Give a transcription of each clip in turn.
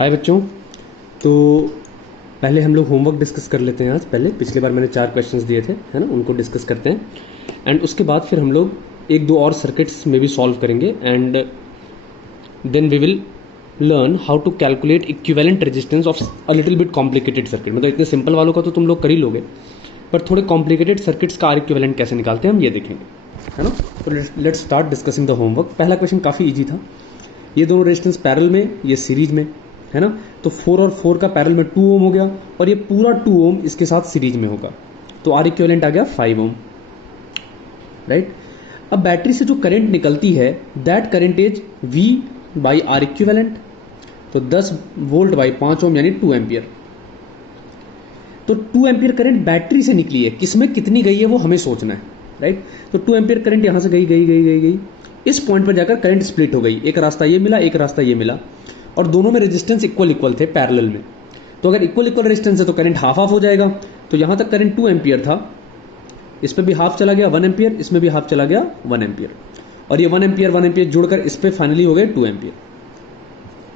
हाय बच्चों। तो पहले हम लोग होमवर्क डिस्कस कर लेते हैं आज। पहले पिछली बार मैंने 4 क्वेश्चंस दिए थे, है ना, उनको डिस्कस करते हैं एंड उसके बाद फिर हम लोग एक दो और सर्किट्स में भी सॉल्व करेंगे and then we will learn how to calculate equivalent resistance of a little bit complicated circuit. मतलब इतने सिंपल वालों का तो तुम लोग कर ही लोगे, पर थोड़े कॉम्प्लिकेटेड सर्किट्स का आर इक्विवेलेंट कैसे निकालते हैं हम ये देखेंगे, है ना। तो let's start discussing the homework. पहला क्वेश्चन काफ़ी ईजी था। ये दोनों रेजिस्टेंस पैरेलल में, ये सीरीज में, है ना। तो 4 और 4 का पैरेलल में 2 ओम हो गया और ये पूरा 2 ओम इसके साथ सीरीज में होगा, तो आर इक्विवेलेंट आ गया 5 ओम, राइट। अब बैटरी से जो करंट निकलती है that current is V by r equivalent, तो 10 वोल्ट बाई 5 ओम यानी 2 एम्पियर। तो 2 एम्पियर करंट बैटरी से निकली है, किसमें कितनी गई है वो हमें सोचना है, राइट। तो 2 एम्पियर करंट यहां से गई गई गई गई गई, इस पॉइंट पर जाकर करंट स्प्लिट हो गई। एक रास्ता ये मिला, एक रास्ता ये मिला, और दोनों में रेजिस्टेंस इक्वल इक्वल थे पैरेलल में। तो अगर इक्वल इक्वल रेजिस्टेंस है तो करंट हाफ हाफ हो जाएगा। तो यहां तक करंट 2 एम्पियर था, इस पे भी हाफ चला गया 1 एम्पियर, इसमें भी हाफ चला गया 1 एम्पियर, और ये 1 एम्पियर जुड़कर इस पे फाइनली हो गए 2 एम्पियर।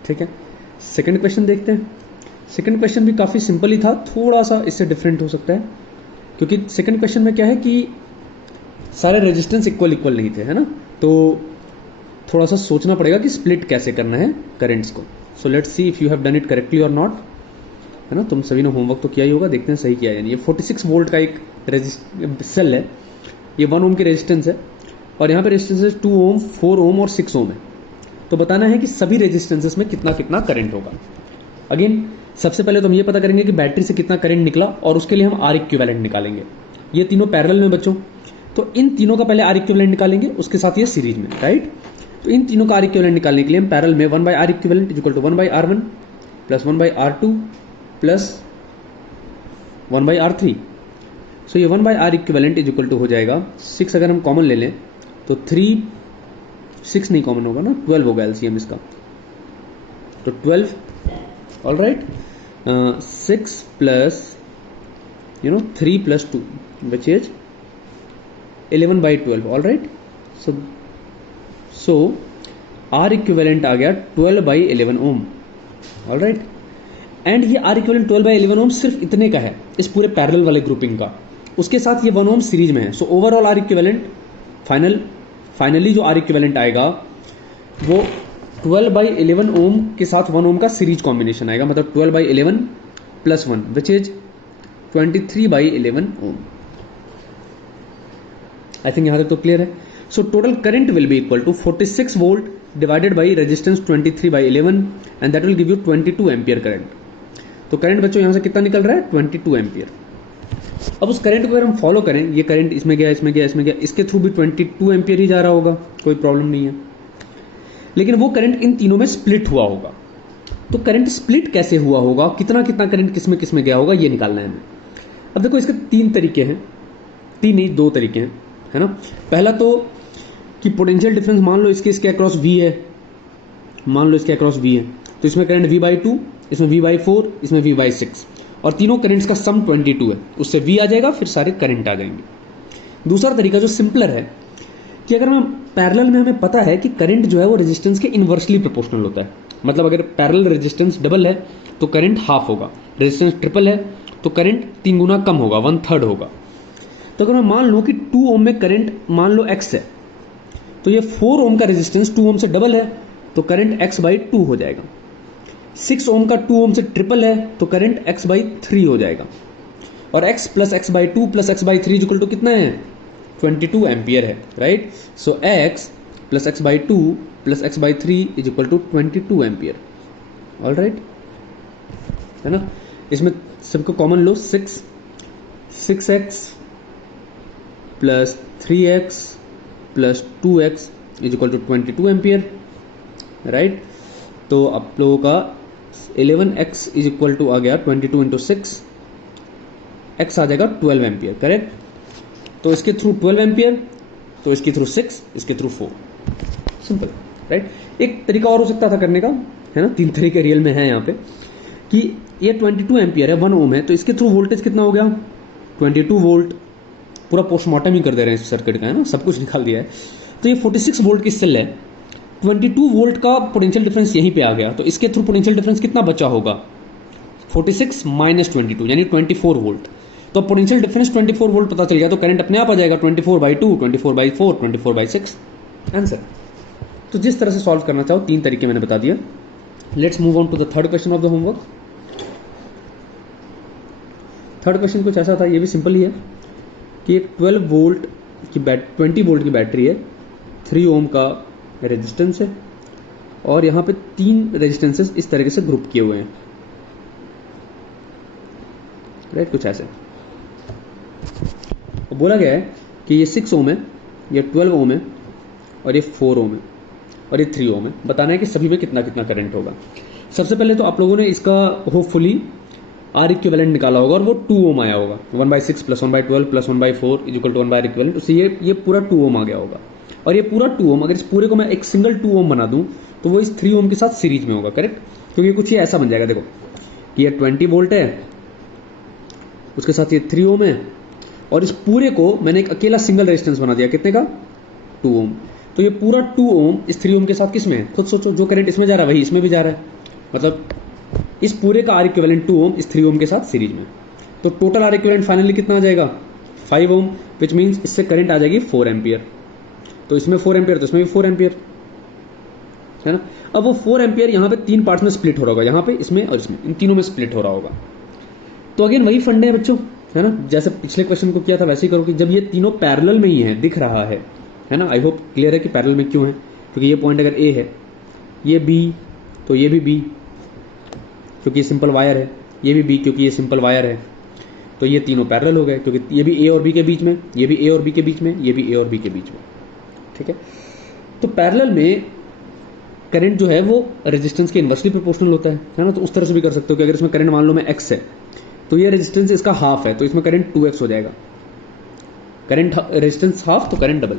ठीक है, सेकंड क्वेश्चन देखते हैं। सेकंड क्वेश्चन भी काफी सिंपल ही था, थोड़ा सा इससे डिफरेंट हो सकता है, क्योंकि सेकंड क्वेश्चन में क्या है कि सारे रेजिस्टेंस इक्वल इक्वल नहीं थे, है ना। तो थोड़ा सा सोचना पड़ेगा कि स्प्लिट कैसे करना है करंट्स को। So let's see if you have done it correctly और नॉट, है ना। तुम सभी ने होमवर्क तो किया ही होगा, देखते हैं सही किया है यानी। ये 46 वोल्ट का एक सेल है, ये 1 ओम की रेजिस्टेंस है और यहाँ पे रेजिस्टेंस 2 ओम, 4 ओम और 6 ओम है। तो बताना है कि सभी रेजिस्टेंसेस में कितना कितना करंट होगा। अगेन सबसे पहले तो हम ये पता करेंगे कि बैटरी से कितना करंट निकला और उसके लिए हम आर इक्विवेलेंट निकालेंगे। ये तीनों पैरेलल में बच्चों, तो इन तीनों का पहले आर इक्विवेलेंट निकालेंगे, उसके साथ ये सीरीज में, राइट। तो इन तीनों का आर इक्विवेलेंट निकालने के लिए हम पैरेलल में 1 by r equivalent is equal to 1 by R1 plus 1 by R2 plus 1 by R3। So ये 1 by r equivalent is equal to हो जाएगा 6। अगर हम कॉमन ले लें तो 3, 6 नहीं कॉमन होगा ना, 12 होगा एलसीएम इसका, तो 12, all right. 6 plus 3 plus 2 which is 11 by 12, all right. So R equivalent आ गया 12 by 11 ohm, all right. And ये आर इक्विवेलेंट 12 बाई 11 ओम सिर्फ इतने का है इस पूरे पैरेलल वाले ग्रुपिंग का, उसके साथ ये 1 ओम सीरीज में है। So overall r equivalent finally जो आर इक्विवेलेंट आएगा वो 12 बाई 11 ओम के साथ 1 ओम का सीरीज कॉम्बिनेशन आएगा, मतलब 12 by 11 plus 1 which is 23 by 11 ohm. I think यहां तक तो क्लियर है। So total current will be equal to 46 volt divided by resistance 23 by 11 and that will give you 22 ampere current. तो करंट बच्चों यहां से कितना निकल रहा है 22 एम्पियर। अब उस करंट को अगर हम फॉलो करें, ये करंट इसमें गया इसमें गया इसमें गया, इसके थ्रू भी 22 एम्पियर ही जा रहा होगा, कोई प्रॉब्लम नहीं है। लेकिन वो करंट इन तीनों में स्प्लिट हुआ होगा। तो करंट स्प्लिट कैसे हुआ होगा, कितना कितना करंट किसमें किसमें गया होगा, ये निकालना है हमें। अब देखो इसके 3 तरीके हैं, 3 नहीं 2 तरीके हैं, है ना। पहला तो कि पोटेंशियल डिफरेंस मान लो इसके अक्रॉस V है, मान लो इसके अक्रॉस V है, तो इसमें करंट V/2, इसमें V/4, इसमें V/6, और तीनों करंट्स का सम 22 है, उससे V आ जाएगा, फिर सारे करंट आ जाएंगे। दूसरा तरीका जो सिंपलर है कि अगर हम पैरेलल में हमें पता है कि करंट जो है वो रेजिस्टेंस के इनवर्सली प्रोपोर्शनल होता है, मतलब अगर पैरेलल रेजिस्टेंस डबल है तो करंट हाफ होगा, रेजिस्टेंस ट्रिपल है तो करंट 3 गुना कम होगा, 1/3 होगा। तो अगर मैं मान लूं कि 2 ओम में करंट मान लो x है, तो ये 4 ओम का रेजिस्टेंस 2 ओम से डबल है तो करंट x/2 हो जाएगा। 6 ओम का 2 ओम से ट्रिपल है तो करंट x/3 हो जाएगा, और x plus x/2 plus x/3 equal to कितना है 22 एम्पियर है, right. So x plus x/2 plus x/3 is equal to 22 ampere, all right, है ना। इसमें सबको कॉमन लो, 6x plus 3x plus 2x is equal to 22 ampere, right. तो आप लोगों का 11x इज इक्वल टू आ गया 22 इंटू 6, x आ जाएगा 12 एम्पियर, करेक्ट। तो इसके थ्रू 12 एम्पियर, तो इसके थ्रू 6, इसके थ्रू 4, सिंपल, राइट। एक तरीका और हो सकता था करने का, है ना, 3 तरीके रियल में है यहाँ पे, कि ये 22 एम्पियर है, 1 ओम है, तो इसके थ्रू वोल्टेज कितना हो गया 22 वोल्ट। पूरा पोस्टमार्टम ही कर दे रहे हैं इस सर्किट का, है ना, सब कुछ निकाल दिया है। तो ये 46 वोल्ट की सेल है, 22 वोल्ट का पोटेंशियल डिफरेंस यहीं पे आ गया, तो इसके थ्रू पोटेंशियल डिफरेंस कितना बचा होगा, 46 माइनस 22 यानी 24 वोल्ट। तो अब पोटेंशियल डिफरेंस 24 वोल्ट पता चल गया, तो करंट अपने आप आ जाएगा 24/2, 24/4, 24/6 आंसर। तो जिस तरह से सॉल्व करना चाहो, 3 तरीके मैंने बता दिया। Let's move on to the third question of the homework. Third question कुछ ऐसा था, ये भी सिंपल ही है कि एक 20 वोल्ट की बैटरी है, 3 ओम का रेजिस्टेंस है और यहाँ पे 3 रेजिस्टेंसेस इस तरीके से ग्रुप किए हुए हैं, राइट, कुछ ऐसे। बोला गया है कि ये 6 ओम है, ये 12 ओम है और ये 4 ओम है और ये 3 ओम है। बताना है कि सभी में कितना कितना करंट होगा। सबसे पहले तो आप लोगों ने इसका होपफुली आर इक्विवेलेंट निकाला होगा और वो 2 ओम आया होगा। 1/6 plus 1/12 plus 1/4 equal to 1 equivalent, उससे ये पूरा 2 ओम आ गया होगा। और ये पूरा 2 ओम, अगर इस पूरे को मैं एक सिंगल 2 ओम बना दूं तो वो इस 3 ओम के साथ सीरीज में होगा, करेक्ट। क्योंकि कुछ ये ऐसा बन जाएगा, देखो कि ये 20 वोल्ट है, उसके साथ ये 3 ओम है और इस पूरे को मैंने एक अकेला सिंगल रेजिस्टेंस बना दिया, कितने का, 2 ओम। तो ये पूरा 2 ओम इस 3 ओम के साथ किस में है, खुद सोचो, जो करंट इसमें जा रहा है वही इसमें भी जा रहा है, मतलब इस पूरे का आर इक्विवेलेंट 2 ओम इस 3 ओम के साथ सीरीज में। तो टोटल आर इक्विवेलेंट फाइनली कितना आ जाएगा, 5 ओम, विच मीन्स इससे करंट आ जाएगी 4 एम्पियर। तो इसमें 4 एम्पियर, तो इसमें भी 4 एम्पियर, है ना। अब वो 4 एम्पियर यहाँ पे 3 पार्ट्स में स्प्लिट हो रहा होगा, यहाँ पे, इसमें और इसमें, इन तीनों में स्प्लिट हो रहा होगा। तो अगेन वही फंडे है बच्चों, है ना, जैसे पिछले क्वेश्चन को किया था वैसे ही करो कि जब ये तीनों पैरेलल में ही है, दिख रहा है ना। आई होप क्लियर है कि पैरेलल में क्यों है, क्योंकि ये पॉइंट अगर ए है, ये बी, तो ये भी बी क्योंकि ये सिंपल वायर है, ये भी बी क्योंकि ये सिंपल वायर है। तो ये तीनों पैरेलल हो गए क्योंकि ये भी ए और बी के बीच में, ये भी ए और बी के बीच में, ये भी ए और बी के बीच में, ठीक है। तो पैरेलल में करंट जो है वो रेजिस्टेंस के इनवर्सली प्रोपोर्शनल होता है ना। तो उस तरह से भी कर सकते हो कि अगर इसमें करंट मान लो मैं एक्स है, तो ये रेजिस्टेंस इसका हाफ है, तो इसमें करंट 2x हो जाएगा। करंट रेजिस्टेंस हाफ तो करंट डबल,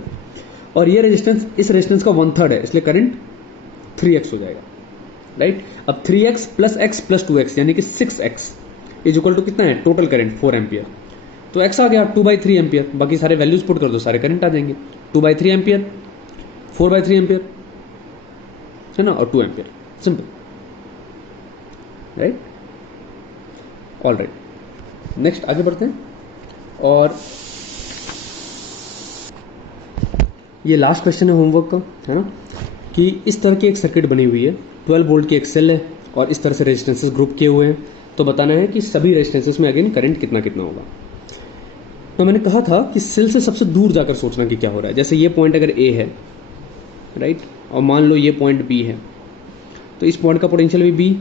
और ये रेजिस्टेंस इस रेजिस्टेंस का 1/3 है, इसलिए करंट 3x हो जाएगा, राइट। अब 3x plus x plus 2x यानी कि 6x इज इक्वल टू कितना है, टोटल करंट 4 एम्पियर। तो x आ गया 2/3 एम्पियर, बाकी सारे वैल्यूज पुट कर दो, सारे करंट आ जाएंगे। 2/3 एम्पियर, 4/3 एम्पियर, है ना, और 2 ampere, simple, right. All right, next आगे बढ़ते हैं। और ये लास्ट क्वेश्चन है होमवर्क का, है ना, कि इस तरह की एक सर्किट बनी हुई है, 12 वोल्ट की एक सेल है और इस तरह से रेजिस्टेंसेस ग्रुप किए हुए हैं। तो बताना है कि सभी रेजिस्टेंसेस में अगेन करंट कितना कितना होगा। तो मैंने कहा था कि सेल से सबसे दूर जाकर सोचना कि क्या हो रहा है। जैसे ये पॉइंट अगर ए है, राइट, और मान लो ये पॉइंट बी है, तो इस पॉइंट का पोटेंशियल भी बी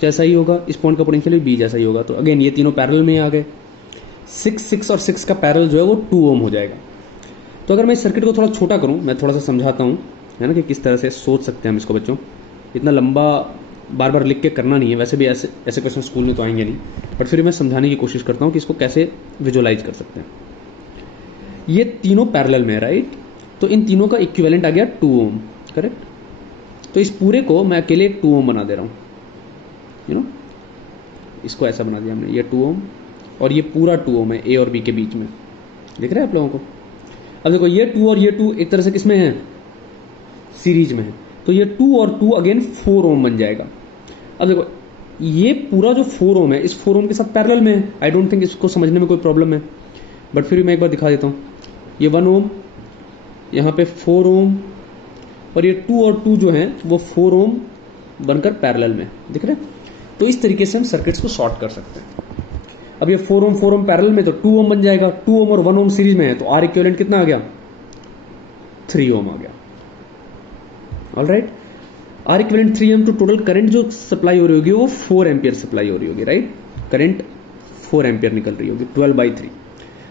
जैसा ही होगा, इस पॉइंट का पोटेंशियल भी बी जैसा ही होगा। तो अगेन ये तीनों पैरेलल में आ गए। 6 और 6 का पैरेलल जो है वो 2 ओम हो जाएगा। तो अगर मैं इस सर्किट को थोड़ा छोटा करूं, मैं थोड़ा सा समझाता हूं, है ना, कि किस तरह से सोच सकते हैं हम इसको। बच्चों, इतना लंबा बार बार लिख के करना नहीं है, वैसे भी ऐसे क्वेश्चन स्कूल में तो आएंगे नहीं, बट फिर मैं समझाने की कोशिश करता हूँ कि इसको कैसे विजुअलाइज कर सकते हैं। ये तीनों पैरेलल में, राइट, तो इन तीनों का इक्विवेलेंट आ गया 2 ओम, करेक्ट। तो इस पूरे को मैं अकेले 2 ओम बना दे रहा हूँ, यू नो, इसको ऐसा बना दिया हमने, ये 2 ओम और ये पूरा 2 ओम है ए और बी के बीच में, दिख रहा है आप लोगों को। अब देखो ये 2 और ये 2 एक तरह से किसमें है, सीरीज में है, तो ये 2 और 2 अगेन 4 ओम बन जाएगा। अब देखो ये पूरा जो 4 ओम है इस 4 ओम के साथ पैरेलल में है। आई डोंट थिंक इसको समझने में कोई प्रॉब्लम है, बट फिर भी मैं एक बार दिखा देता हूँ। ये 1 ओम, यहाँ पे 4 ओम और ये 2 और 2 जो है वो 4 ओम बनकर पैरेलल में, दिख रहे हैं। तो इस तरीके से हम सर्किट्स को शॉर्ट कर सकते हैं। अब ये 4 ओम पैरेलल में, तो 2 ओम बन जाएगा। 2 ओम और 1 ओम सीरीज में है, तो आर इक्विवेलेंट कितना आ गया, 3 ओम आ गया। ऑल राइट, आर इक्विवेलेंट 3 ओम, तो टोटल करंट जो सप्लाई हो रही होगी वो 4 एम्पियर सप्लाई हो रही होगी, राइट। करंट 4 एम्पियर निकल रही होगी 12/3।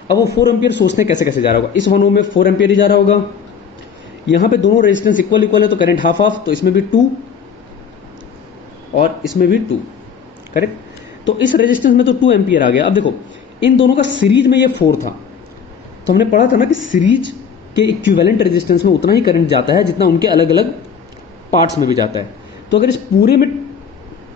अब वो 4 एम्पियर सोचते कैसे कैसे जा रहा होगा, इस 1 ओम में 4 एम्पियर ही जा रहा होगा। यहां पे दोनों रेजिस्टेंस इक्वल है, तो करंट हाफ हाफ, तो इसमें भी 2 और इसमें भी 2, करेक्ट। तो इस रेजिस्टेंस में तो 2 एम्पियर आ गया। अब देखो इन दोनों का सीरीज में ये 4 था, तो हमने पढ़ा था ना कि सीरीज के इक्विवेलेंट रेजिस्टेंस में उतना ही करंट जाता है जितना उनके अलग अलग पार्ट्स में भी जाता है। तो अगर इस पूरे में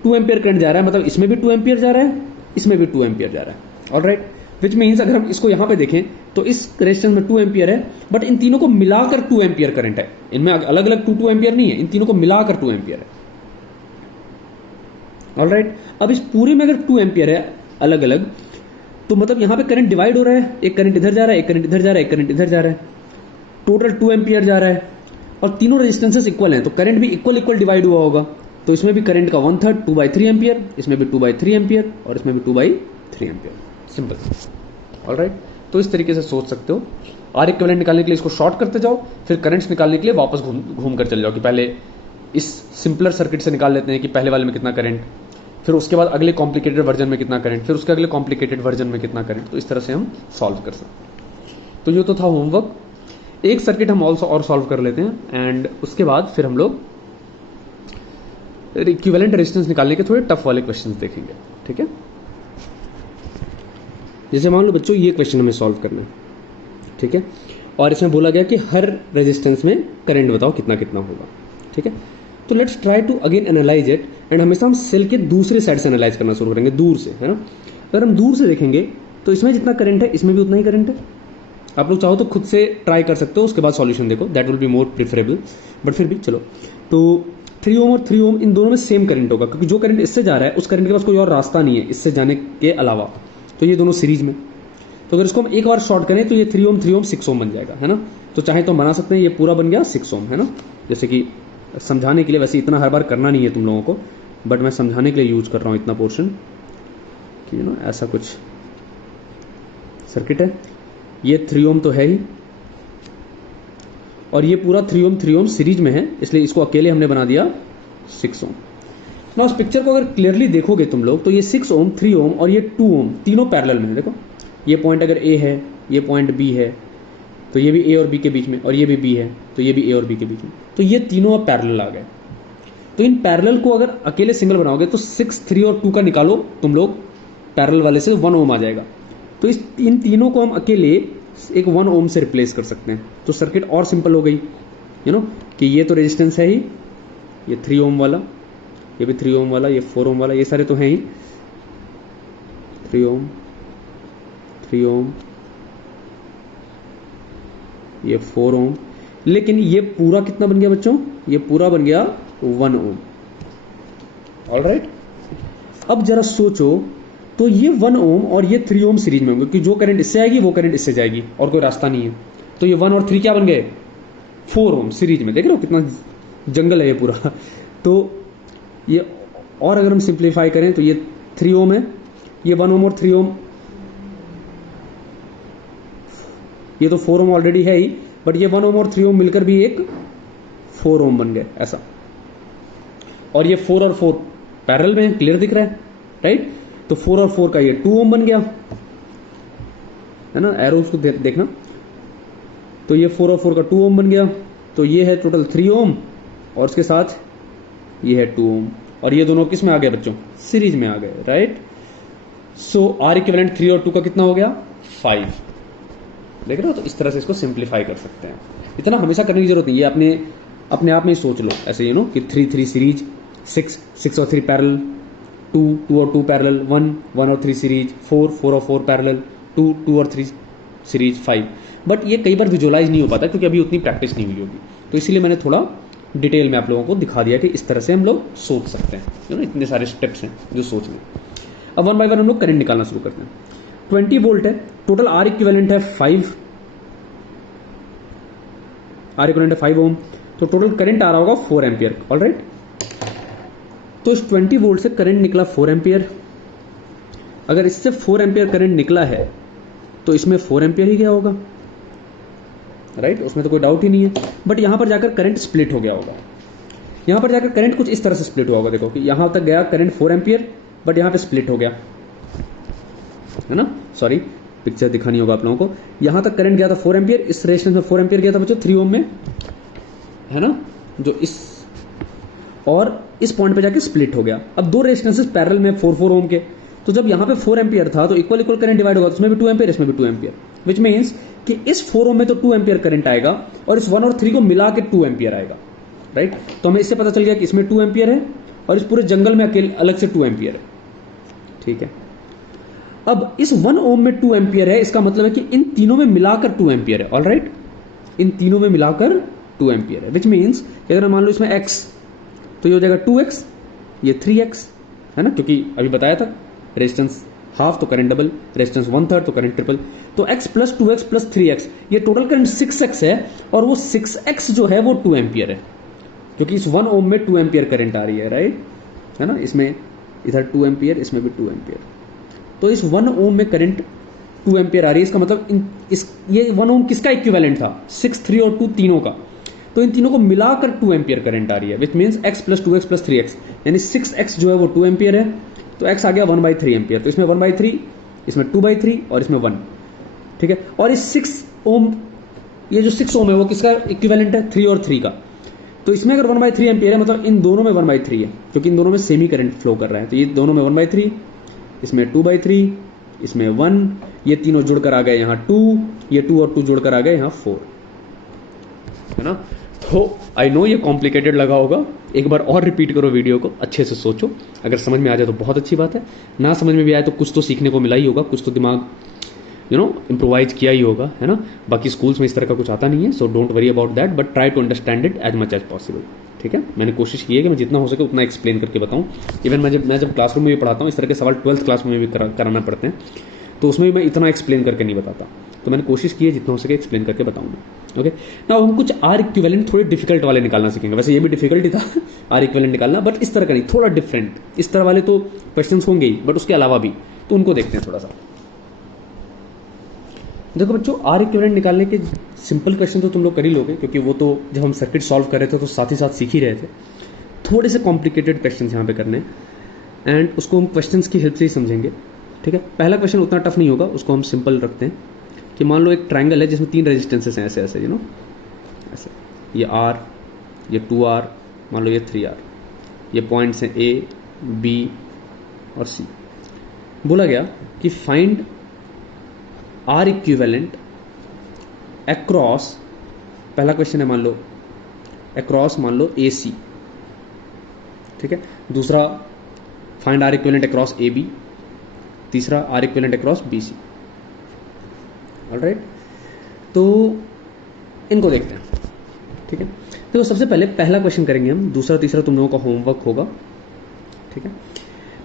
2 एम्पियर करंट जा रहा है, मतलब इसमें भी 2 एम्पियर जा रहा है, इसमें भी 2 एम्पियर जा रहा है। ऑल राइट, विच मीन्स अगर हम इसको यहां पे देखें तो इस रेजिस्टेंस में 2 एम्पियर है, बट इन तीनों को मिलाकर 2 एम्पियर करंट है, इनमें अलग अलग 2 एम्पियर नहीं है, इन तीनों को मिलाकर 2 एम्पियर है। ऑलराइट, अब इस पूरे में अगर 2 एम्पियर है अलग अलग, तो मतलब यहां पे करंट डिवाइड हो रहा है, एक करंट इधर जा रहा है, एक करंट इधर जा रहा है, एक करंट इधर जा रहा है, टोटल 2 एम्पियर जा रहा है, और तीनों रेजिस्टेंसेस इक्वल हैं, तो करंट भी इक्वल इक्वल डिवाइड हुआ होगा। तो इसमें भी करंट का 1/3 2/3 एम्पियर, इसमें भी 2/3 एम्पियर, और इसमें भी 2/3 एम्पियर। सिंपल। ऑलराइट, तो इस तरीके से सोच सकते हो। आर इक्विवेलेंट निकालने के लिए इसको शॉर्ट करते जाओ, फिर करंट्स निकालने के लिए वापस घूम कर चले जाओ कि पहले इस सिंपलर सर्किट से निकाल लेते हैं कि पहले वाले में कितना करंट, फिर उसके बाद अगले कॉम्प्लिकेटेड वर्जन में कितना करंट, फिर उसके अगले कॉम्प्लिकेटेड वर्जन में कितना करंट। तो इस तरह से हम सॉल्व कर सकते। तो ये तो था होमवर्क। एक सर्किट हम ऑल्सो और सॉल्व कर लेते हैं, एंड उसके बाद फिर हम लोग इक्विवेलेंट रेजिस्टेंस निकालने के थोड़े टफ वाले क्वेश्चंस देखेंगे। ठीक है, जैसे मान लो बच्चों ये क्वेश्चन हमें सॉल्व करना है। ठीक है, और इसमें बोला गया कि हर रेजिस्टेंस में करंट बताओ कितना कितना होगा। ठीक है, तो let's try to again analyse it, and हमेशा हम सेल के दूसरे साइड से एनालाइज करना शुरू करेंगे, दूर से, है ना। अगर हम दूर से देखेंगे तो इसमें जितना करंट है इसमें भी उतना ही करंट है। आप लोग चाहो तो खुद से ट्राई कर सकते हो, उसके बाद सॉल्यूशन देखो, that will be more preferable, but फिर भी चलो। तो 3 ओम और 3 ओम इन दोनों में सेम करंट होगा, क्योंकि जो करंट इससे जा रहा है उस करंट के पास कोई और रास्ता नहीं है इससे जाने के अलावा, तो ये दोनों सीरीज में। तो अगर इसको हम एक बार शॉर्ट करें तो ये 3 ओम 3 ओम 6 ओम बन जाएगा, है ना। तो चाहे तो हम बना सकते हैं, ये पूरा बन गया 6 ओम, है ना। जैसे कि समझाने के लिए, वैसे इतना हर बार करना नहीं है तुम लोगों को, बट मैं समझाने के लिए यूज कर रहा हूँ इतना पोर्शन कि ना ऐसा कुछ सर्किट है। ये 3 ओम तो है ही, और ये पूरा 3 ओम सीरीज में है, इसलिए इसको अकेले हमने बना दिया 6 ओम। ना उस पिक्चर को अगर क्लियरली देखोगे तुम लोग तो ये 6 ओम 3 ओम और ये 2 ओम तीनों पैरेलल में है। देखो ये पॉइंट अगर ए है, ये पॉइंट बी है, तो ये भी ए और बी के बीच में, और ये भी बी है तो ये भी ए और बी के बीच में, तो ये तीनों अब पैरेलल आ गए। तो इन पैरेलल को अगर अकेले सिंगल बनाओगे तो 6, 3 और 2 का निकालो तुम लोग, पैरेलल वाले से 1 ओम आ जाएगा। तो इन तीनों को हम अकेले एक 1 ओम से रिप्लेस कर सकते हैं, तो सर्किट और सिंपल हो गई, यू नो, कि ये तो रेजिस्टेंस है ही, ये 3 ओम वाला, ये भी 3 ओम वाला, ये 4 ओम वाला, ये सारे तो हैं ही, 3 ओम 3 ओम, ये 4 ओम, लेकिन ये पूरा कितना बन गया बच्चों, ये पूरा बन गया 1 ओम। ऑलराइट, अब जरा सोचो, तो ये 1 ओम और ये 3 ओम सीरीज में होंगे, कि जो करंट इससे आएगी वो करंट इससे जाएगी, और कोई रास्ता नहीं है। तो ये 1 और 3 क्या बन गए, 4 ओम सीरीज में। देख रहे हो कितना जंगल है ये पूरा। तो ये, और अगर हम सिंप्लीफाई करें तो ये 3 ओम है, ये 1 ओम और 3 ओम, ये तो 4 ओम ऑलरेडी है ही, बट ये 1 ओम और 3 ओम मिलकर भी एक 4 ओम बन गए ऐसा। और ये 4 और 4 पैरेलल में, क्लियर दिख रहा है, राइट। तो 4 और 4 का ये 2 ओम बन गया, है ना, एरोस को देखना। तो ये 4 और 4 का 2 ओम बन गया, तो ये है टोटल 3 ओम, और उसके साथ ये है 2 ओम, और ये दोनों किस में आ गए बच्चों, सीरीज में आ गए, राइट। सो आर इक्विवेलेंट 3 और 2 का कितना हो गया, 5। देख रहे हो, तो इस तरह से इसको सिंप्लीफाई कर सकते हैं। इतना हमेशा करने की जरूरत नहीं है, अपने आप में ही सोच लो ऐसे, यू नो, कि 3 3 सीरीज, 6 और 3 पैरेलल, 2 और 2 पैरेलल, 1 और 3 सीरीज, 4 और 4 पैरेलल, 2 और 3 सीरीज, 5। बट ये कई बार विजुअलाइज नहीं हो पाता क्योंकि अभी उतनी प्रैक्टिस नहीं हुई होगी, तो इसीलिए मैंने थोड़ा डिटेल में आप लोगों को दिखा दिया कि इस तरह से हम लोग सोच सकते हैं, यू नो, इतने सारे स्टेप्स हैं जो सोच लें। अब 1 बाय 1 हम लोग करंट निकालना शुरू करते हैं। 20 वोल्ट है, टोटल आर इक्विवेलेंट है 5, आर इक्विवेलेंट है 5 ओम, तो टोटल करंट आ रहा होगा 4 एम्पियर। ऑलराइट, तो इस 20 वोल्ट से करंट निकला 4 एम्पियर। अगर इससे 4 एम्पियर करंट निकला है तो इसमें 4 एम्पियर ही गया होगा, राइट, उसमें तो कोई डाउट ही नहीं है। बट यहां पर जाकर करंट स्प्लिट हो गया होगा, यहां पर जाकर करंट कुछ इस तरह से स्प्लिट हुआ होगा। देखो कि यहां तक गया करंट 4 एम्पियर, बट यहां पे स्प्लिट हो गया, है ना, सॉरी पिक्चर दिखानी होगा आप लोगों को। यहां तक करंट गया था 4 एम्पियर, इस रेजिस्टेंस में 4 एम्पियर गया था बच्चों 3 ओम में, है ना, जो इस और इस पॉइंट पे जाके स्प्लिट हो गया। अब दो रेजिस्टेंसेस पैरेलल में 4 ओम के, तो जब यहां पे 4 एम्पियर था तो इक्वल इक्वल करंट डिवाइड होगा, तो इसमें भी 2 एम्पियर, इसमें भी 2 एम्पियर, विच मीन्स कि इस 4 ओम में तो 2 एम्पियर करंट आएगा और इस 1 और 3 को मिला के 2 एम्पियर आएगा, राइट। तो हमें इससे पता चल गया कि इसमें 2 एम्पियर है और इस पूरे जंगल में अकेले अलग से 2 एम्पियर है, ठीक है। अब इस 1 ओम में 2 एम्पियर है, इसका मतलब है कि इन तीनों में मिलाकर 2 एम्पियर है। ऑलराइट, इन तीनों में मिलाकर 2 एम्पियर है, विच मीन्स अगर मान लो इसमें x, तो ये हो जाएगा 2x, ये 3x है ना, क्योंकि अभी बताया था रेजिस्टेंस हाफ तो करंट डबल, रेजिस्टेंस 1/3 तो करंट ट्रिपल। तो x plus 2x plus 3x, ये टोटल करंट 6x है, और वो 6x जो है वो 2 एम्पियर है, क्योंकि इस 1 ओम में 2 एम्पियर करंट आ रही है, राइट है ना। इसमें इधर 2 एम्पियर, इसमें भी 2 एम्पियर, तो इस 1 ओम में करंट 2 एम्पियर आ रही है। इसका मतलब ये 1 ओम किसका इक्विवेलेंट था? 6, 3 और 2 तीनों का। तो इन तीनों को मिलाकर 2 एम्पियर करंट आ रही है, which means x plus 2x plus 3x, यानी 6x जो है वो 2 एम्पियर है, तो x आ गया 1/3 एम्पियर। तो इसमें 1/3, इसमें 2/3 और इसमें 1, ठीक है। और इस 6 ओम, ये जो 6 ओम है वो किसका इक्विवेलेंट है? 3 और 3 का। तो इसमें अगर 1/3 एम्पियर है, मतलब इन दोनों में 1/3 है, क्योंकि इन दोनों में सेमी करंट फ्लो कर रहा है। तो ये दोनों में 1/3, इसमें 2/3, इसमें 1, ये तीनों जुड़कर आ गए यहाँ 2, ये 2 और 2 जुड़कर आ गए यहाँ 4, है ना। तो आई नो ये कॉम्प्लिकेटेड लगा होगा, एक बार और रिपीट करो वीडियो को, अच्छे से सोचो, अगर समझ में आ जाए तो बहुत अच्छी बात है, ना समझ में भी आए तो कुछ तो सीखने को मिला ही होगा, कुछ तो दिमाग इम्प्रोवाइज किया ही होगा, है ना। बाकी स्कूल्स में इस तरह का कुछ आता नहीं है, so don't worry about that, but try to understand it as much as possible, ठीक है। मैंने कोशिश की है कि मैं जितना हो सके उतना एक्सप्लेन करके बताऊं। इवन मैं जब क्लासरूम में भी पढ़ाता हूँ, इस तरह के सवाल 12th क्लास में भी कराना पड़ते हैं, तो उसमें भी मैं इतना एक्सप्लेन करके नहीं बताता, तो मैंने कोशिश की है जितना हो सके एक्सप्लेन करके बताऊंगा। ओके, नाउ हम कुछ आर इक्विवेलेंट थोड़े डिफिकल्ट वाले निकालना सीखेंगे। वैसे ये भी डिफिकल्ट ही था आर इक्विवेलेंट निकालना, बट इस तरह का नहीं, थोड़ा डिफरेंट। इस तरह वाले तो क्वेश्चंस होंगे ही, बट उसके अलावा भी, तो उनको देखते हैं थोड़ा सा। देखो बच्चों, आर इक्विवेलेंट निकालने के सिंपल क्वेश्चन तो तुम लोग कर ही लोगे, क्योंकि वो तो जब हम सर्किट सॉल्व कर रहे थे तो साथ ही साथ सीख ही रहे थे। थोड़े से कॉम्प्लिकेटेड क्वेश्चन यहाँ पे करने, एंड उसको हम क्वेश्चंस की हेल्प से ही समझेंगे, ठीक है। पहला क्वेश्चन उतना टफ नहीं होगा, उसको हम सिंपल रखते हैं कि मान लो एक ट्राइंगल है जिसमें 3 रेजिस्टेंसेस हैं, ऐसे ऐसे ऐसे, ये R, ये 2R, मान लो ये 3R, ये पॉइंट्स हैं A, B और C। बोला गया कि फाइंड आर इक्विवेलेंट अक्रॉस, पहला क्वेश्चन है मान लो अक्रॉस मान लो AC, ठीक है। दूसरा find r equivalent across AB, तीसरा r equivalent across BC। Alright, तो इनको देखते हैं, ठीक है। तो सबसे पहले पहला क्वेश्चन करेंगे हम, दूसरा तीसरा तुम लोगों का होमवर्क होगा, ठीक है।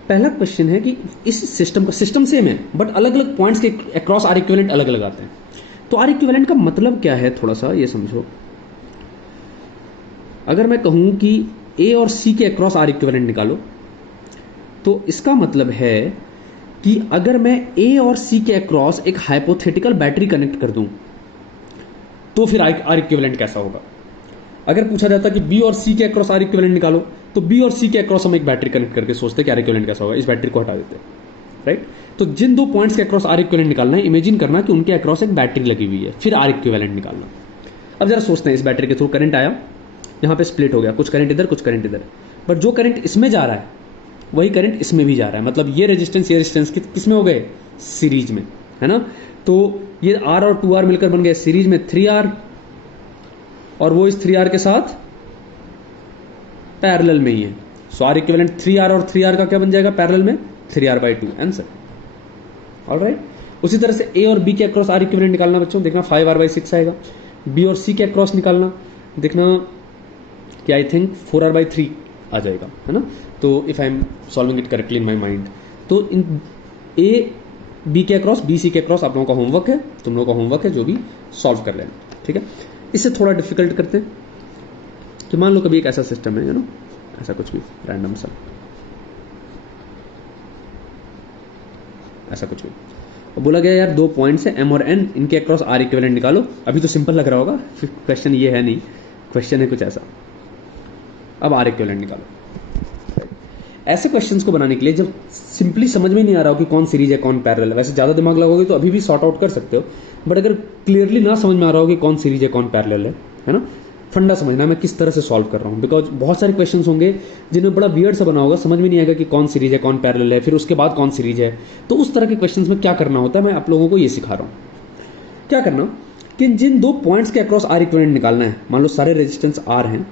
पहला क्वेश्चन है कि इस सिस्टम का, सिस्टम सेम है बट अलग अलग पॉइंट्स के अक्रॉस आर इक्विवेलेंट अलग अलग आते हैं। तो आर इक्विवेलेंट का मतलब क्या है, थोड़ा सा ये समझो। अगर मैं कहूं कि A और C के अक्रॉस आर इक्विवेलेंट निकालो, तो इसका मतलब है कि अगर मैं A और C के अक्रॉस एक हाइपोथेटिकल बैटरी कनेक्ट कर दूं, तो फिर आर इक्विवेलेंट कैसा होगा। अगर पूछा जाता कि B और C के अक्रॉस आर इक्विवेलेंट निकालो, तो B और C के अक्रॉस हम एक बैटरी कनेक्ट करके सोचते कि आर इक्विवेलेंट कैसा होगा, इस बैटरी को हटा देते, राइट। तो जिन दो पॉइंट्स के अक्रॉस आर इक्विवेलेंट निकालना है, इमेजिन करना कि उनके अक्रॉस एक बैटरी लगी हुई है, फिर आर इक्विवेलेंट निकालना। अब जरा सोचते हैं, इस बैटरी के थ्रू करंट आया, यहाँ पे स्प्लिट हो गया, कुछ करंट इधर कुछ करंट इधर, बट जो करंट इसमें जा रहा है वही करंट इसमें भी जा रहा है, मतलब ये रेजिस्टेंस किस में हो गए, सीरीज में, है ना। तो ये R और 2R मिलकर बन गए सीरीज में 3R, और वो इस 3R के साथ पैरेलल में ही है। सो आर इक्विवेलेंट 3R और 3R का क्या बन जाएगा पैरेलल में, 3R/2 आंसर। ऑलराइट, उसी तरह से A और B के अक्रॉस आर इक्विवेलेंट निकालना बच्चों, देखना 5R/6 आएगा। B और C के अक्रॉस निकालना, देखना कि आई थिंक 4R/3 आ जाएगा, है ना। तो if I am solving it correctly in my mind, तो इन A B के अक्रॉस B C के अक्रॉस आप लोगों का होमवर्क है, तुम लोगों का होमवर्क है, जो भी सॉल्व कर लेना, ठीक है। इससे थोड़ा डिफिकल्ट करते हैं कि मान लो कभी एक ऐसा सिस्टम है, ऐसा कुछ भी रैंडम सा, ऐसा कुछ भी, और बोला गया यार 2 पॉइंट्स है M और N, इनके अक्रॉस आर इक्विवेलेंट निकालो। अभी तो सिंपल लग रहा होगा, क्वेश्चन ये है नहीं, क्वेश्चन है कुछ ऐसा। अब आर इक्विवेलेंट निकालो। ऐसे क्वेश्चंस को बनाने के लिए जब सिंपली समझ में नहीं आ रहा हो कि कौन सीरीज है कौन पैरेलल है, वैसे ज़्यादा दिमाग लगाओगे तो अभी भी सॉर्ट आउट कर सकते हो, बट अगर क्लियरली ना समझ में आ रहा हो कि कौन सीरीज है कौन पैरेलल है ना, फंडा समझना मैं किस तरह से सॉल्व कर रहा हूँ। बिकॉज बहुत सारे क्वेश्चंस होंगे जिनमें बड़ा वियर्ड सा बना होगा, समझ में नहीं आएगा कि कौन सीरीज है कौन पैरेलल है, फिर उसके बाद कौन सीरीज है। तो उस तरह के क्वेश्चंस में क्या करना होता है, मैं आप लोगों को ये सिखा रहा हूँ। क्या करना कि जिन 2 पॉइंट्स के अक्रॉस आर इक्विवेलेंट निकालना है, मान लो सारे रेजिस्टेंस R हैं,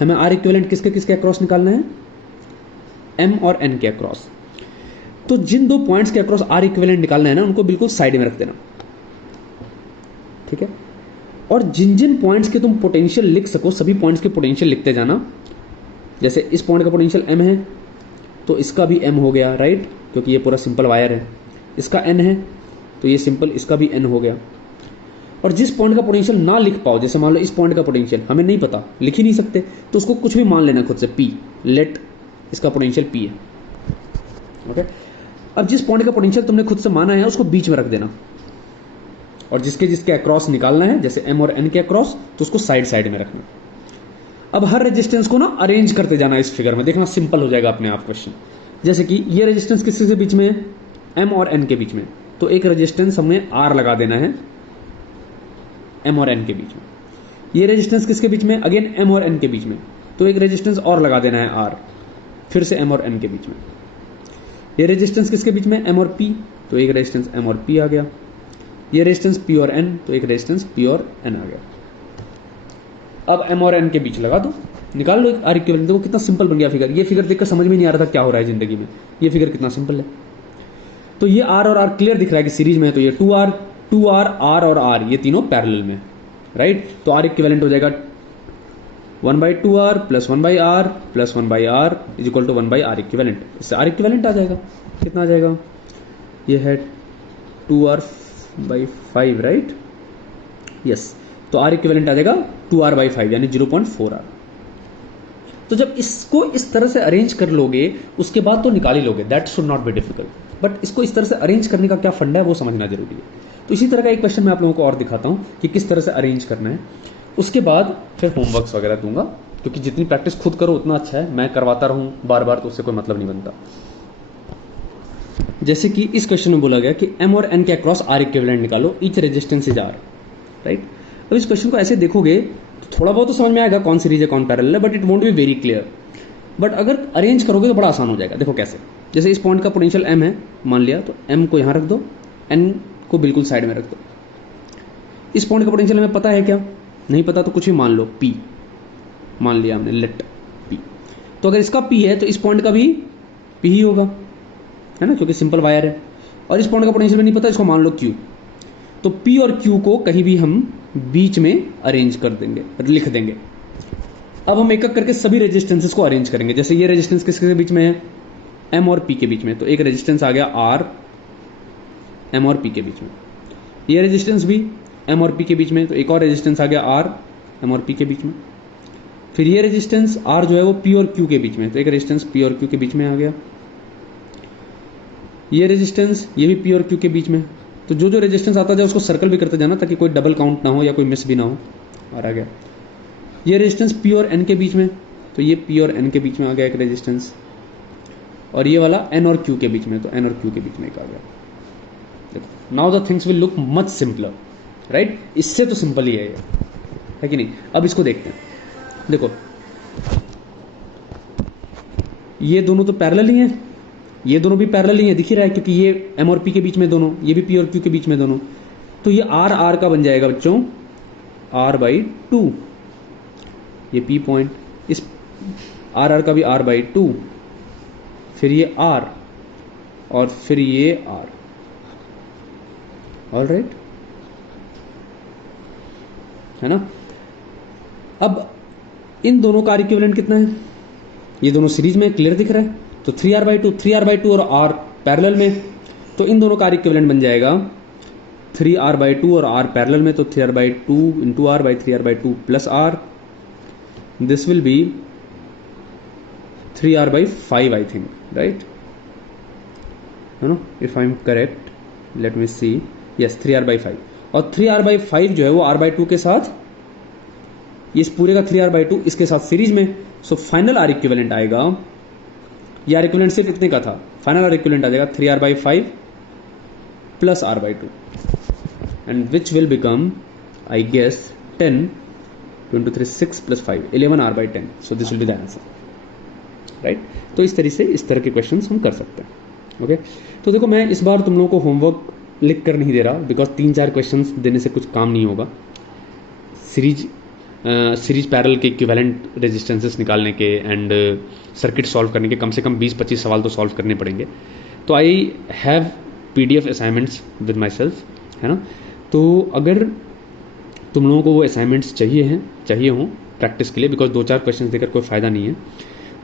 हमें आर इक्विवेलेंट किसके किसके अक्रॉस निकालना है, M और N के अक्रॉस। तो जिन दो पॉइंट्स के अक्रॉस आर इक्विवेलेंट निकालना है ना, उनको बिल्कुल साइड में रख देना, ठीक है। और जिन जिन पॉइंट्स के तुम पोटेंशियल लिख सको, सभी पॉइंट्स के पोटेंशियल लिखते जाना। जैसे इस पॉइंट का पोटेंशियल m है, तो इसका भी m हो गया, राइट, क्योंकि ये पूरा सिंपल वायर है। इसका n है, तो ये सिंपल, इसका भी n हो गया। और जिस पॉइंट का पोटेंशियल ना लिख पाओ, जैसे मान लो इस पॉइंट का पोटेंशियल हमें नहीं पता, लिख ही नहीं सकते, तो उसको कुछ भी मान लेना खुद से, p, लेट इसका पोटेंशियल p है, ओके। अब जिस पॉइंट का पोटेंशियल तुमने खुद से माना है उसको बीच में रख देना, और जिसके जिसके अक्रॉस निकालना है, जैसे m और n के अक्रॉस, तो उसको साइड साइड में रखना। अब हर रेजिस्टेंस को ना अरेंज करते जाना इस फिगर में, देखना सिंपल हो जाएगा अपने आप क्वेश्चन। जैसे कि ये रेजिस्टेंस किसके बीच में है, m और n के बीच में, तो एक रेजिस्टेंस हमें r लगा देना है m और n के बीच में। ये रेजिस्टेंस किसके बीच में, अगेन m और n के बीच में, तो एक रेजिस्टेंस और लगा देना है r, फिर से m और n के बीच में। ये रेजिस्टेंस किसके बीच में, m और p, तो एक रेजिस्टेंस m और p आ गया। ये रेजिस्टेंस p और n, तो एक रेजिस्टेंस p और n आ गया। अब m और n के बीच लगा दो, निकाल लो एक आर इक्विवेलेंट। देखो कितना सिंपल बन गया फिगर। ये फिगर देखकर समझ में नहीं आ रहा था क्या हो रहा है जिंदगी में, ये फिगर कितना सिंपल है। तो ये r और r क्लियर दिख रहा है कि सीरीज में है, तो ये 2r, r और r, ये तीनों पैरेलल में, राइट। तो आर इक्विवेलेंट हो जाएगा 1/2r plus 1/r plus 1/r is equal to 1/r equivalent. इससे आर इक्विवेलेंट आ जाएगा, कितना आ जाएगा, ये है 2r/5, राइट, यस। तो आर इक्विवेलेंट आ जाएगा 2r/5 यानी 0.4r। तो जब इसको इस तरह से अरेंज कर लोगे, उसके बाद तो निकाल ही लोगे, that should not be difficult, but इसको इस तरह से अरेंज करने का क्या फंडा है वो समझना जरूरी है। तो इसी तरह का एक क्वेश्चन मैं आप लोगों को और दिखाता हूं कि किस तरह से अरेंज करना है, उसके बाद फिर होमवर्क्स वगैरह दूंगा, क्योंकि जितनी प्रैक्टिस खुद करो उतना अच्छा है। मैं करवाता रहूं बार बार तो उससे कोई मतलब नहीं बनता। जैसे कि इस क्वेश्चन में बोला गया कि m और n के अक्रॉस आर इक्विवेलेंट निकालो, each resistance is r, right. अब इस क्वेश्चन को ऐसे देखोगे तो थोड़ा बहुत तो समझ में आएगा कौन सीरीज है कौन पैरेलल है, but it won't be very clear. But अगर अरेंज करोगे तो बड़ा आसान हो जाएगा। देखो कैसे, जैसे इस पॉइंट का पोटेंशियल m है मान लिया, तो m को यहाँ रख दो, n को बिल्कुल साइड में रख दो। इस पॉइंट का पोटेंशियल हमें पता है क्या, नहीं पता तो कुछ भी मान लो, p मान लिया हमने, लेट p। तो अगर इसका p है तो इस पॉइंट का भी p ही होगा, है ना, क्योंकि सिंपल वायर है। और इस पॉइंट का पोटेंशियल नहीं पता, इसको मान लो q। तो p और q को कहीं भी हम बीच में अरेंज कर देंगे, लिख देंगे। अब हम एक एक करके सभी रेजिस्टेंसेस को अरेंज करेंगे। जैसे ये रेजिस्टेंस किसके बीच में है, m और p के बीच में, तो एक रेजिस्टेंस आ गया r m और p के बीच में। ये रेजिस्टेंस भी m और p के बीच में, तो एक और रेजिस्टेंस आ गया r m और p के बीच में। फिर ये रेजिस्टेंस r जो है वो p और q के बीच में, तो एक रेजिस्टेंस p और q के बीच में आ गया। ये रेजिस्टेंस, ये भी p और q के बीच में। तो जो जो रेजिस्टेंस आता जाए उसको सर्कल भी करते जाना ताकि कोई डबल काउंट ना हो या कोई मिस भी ना हो। और आ गया ये रेजिस्टेंस p और n के बीच में, तो ये p और n के बीच में आ गया एक रेजिस्टेंस। और ये वाला n और q के बीच में, तो n और q के बीच में एक आ गया। देखो now the things will look much simpler, right. इससे तो सिंपल ही है कि नहीं। अब इसको देखते हैं। देखो ये दोनों तो पैरेलल ही हैं, ये दोनों भी पैरेलल ही हैं, दिख ही रहा है, क्योंकि ये m और p के बीच में दोनों, ये भी p और q के बीच में दोनों। तो ये r r का बन जाएगा बच्चों r/2, ये p पॉइंट, इस r r का भी r/2, फिर ये r और फिर ये r, ऑल राइट, है ना। अब इन दोनों का इक्विवेलेंट कितना है, ये दोनों सीरीज में क्लियर दिख रहा है, तो 3r/2 और r पैरेलल में, तो इन दोनों का इक्विवेलेंट बन जाएगा 3r/2 और r पैरेलल में, तो 3r/2 into r by 3r/2 plus r, this will be 3r/5 I think, right, है ना, if I am correct, let me see, yes 3r/5। और 3r/5 जो है वो r/2 के साथ, इस पूरे का 3r/2 इसके साथ सीरीज में, सो फाइनल आर इक्विवेलेंट आएगा, ये आर इक्विवेलेंट सिर्फ इतने का था, फाइनल आर इक्विवेलेंट आ जाएगा 3r/5 plus r/2, and which will become I guess 10, 2 into 3 6 plus 5 11r/10, so this will be the answer, right. तो इस तरह के क्वेश्चंस हम कर सकते हैं, ओके। तो देखो मैं इस बार तुम लोगों को होमवर्क लिख कर नहीं दे रहा, बिकॉज 3-4 क्वेश्चंस देने से कुछ काम नहीं होगा। सीरीज पैरेलल के इक्विवेलेंट रेजिस्टेंसेस निकालने के एंड सर्किट सॉल्व करने के कम से कम 20-25 सवाल तो सॉल्व करने पड़ेंगे। तो I have PDF assignments with my self, है ना। तो अगर तुम लोगों को वो असाइनमेंट्स चाहिए हों प्रैक्टिस के लिए, बिकॉज 2-4 क्वेश्चन देकर कोई फ़ायदा नहीं है,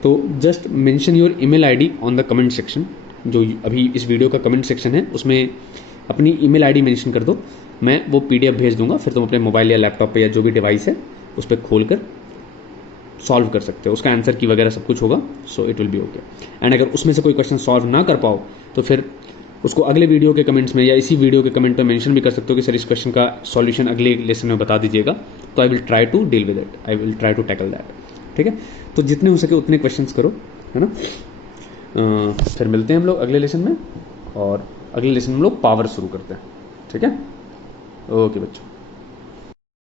तो just mention your email ID on the comment section. जो अभी इस वीडियो का कमेंट सेक्शन है उसमें अपनी ईमेल आईडी मेंशन कर दो, मैं वो PDF भेज दूंगा, फिर तुम अपने मोबाइल या लैपटॉप पे या जो भी डिवाइस है उस पर खोल कर सॉल्व कर सकते हो, उसका आंसर की वगैरह सब कुछ होगा, so it will be okay. And अगर उसमें से कोई क्वेश्चन सॉल्व ना कर पाओ तो फिर उसको अगले वीडियो के कमेंट्स में या इसी वीडियो के कमेंट में मेंशन भी कर सकते हो कि सर इस क्वेश्चन का सॉल्यूशन अगले लेसन में बता दीजिएगा, तो I will try to deal with it, I will try to tackle that. ठीक है, तो जितने हो सके उतने क्वेश्चंस करो, है ना। फिर मिलते हैं हम लोग अगले लेसन में, और अगले लेसन में हम लोग पावर शुरू करते हैं। ठीक है, ओके बच्चों।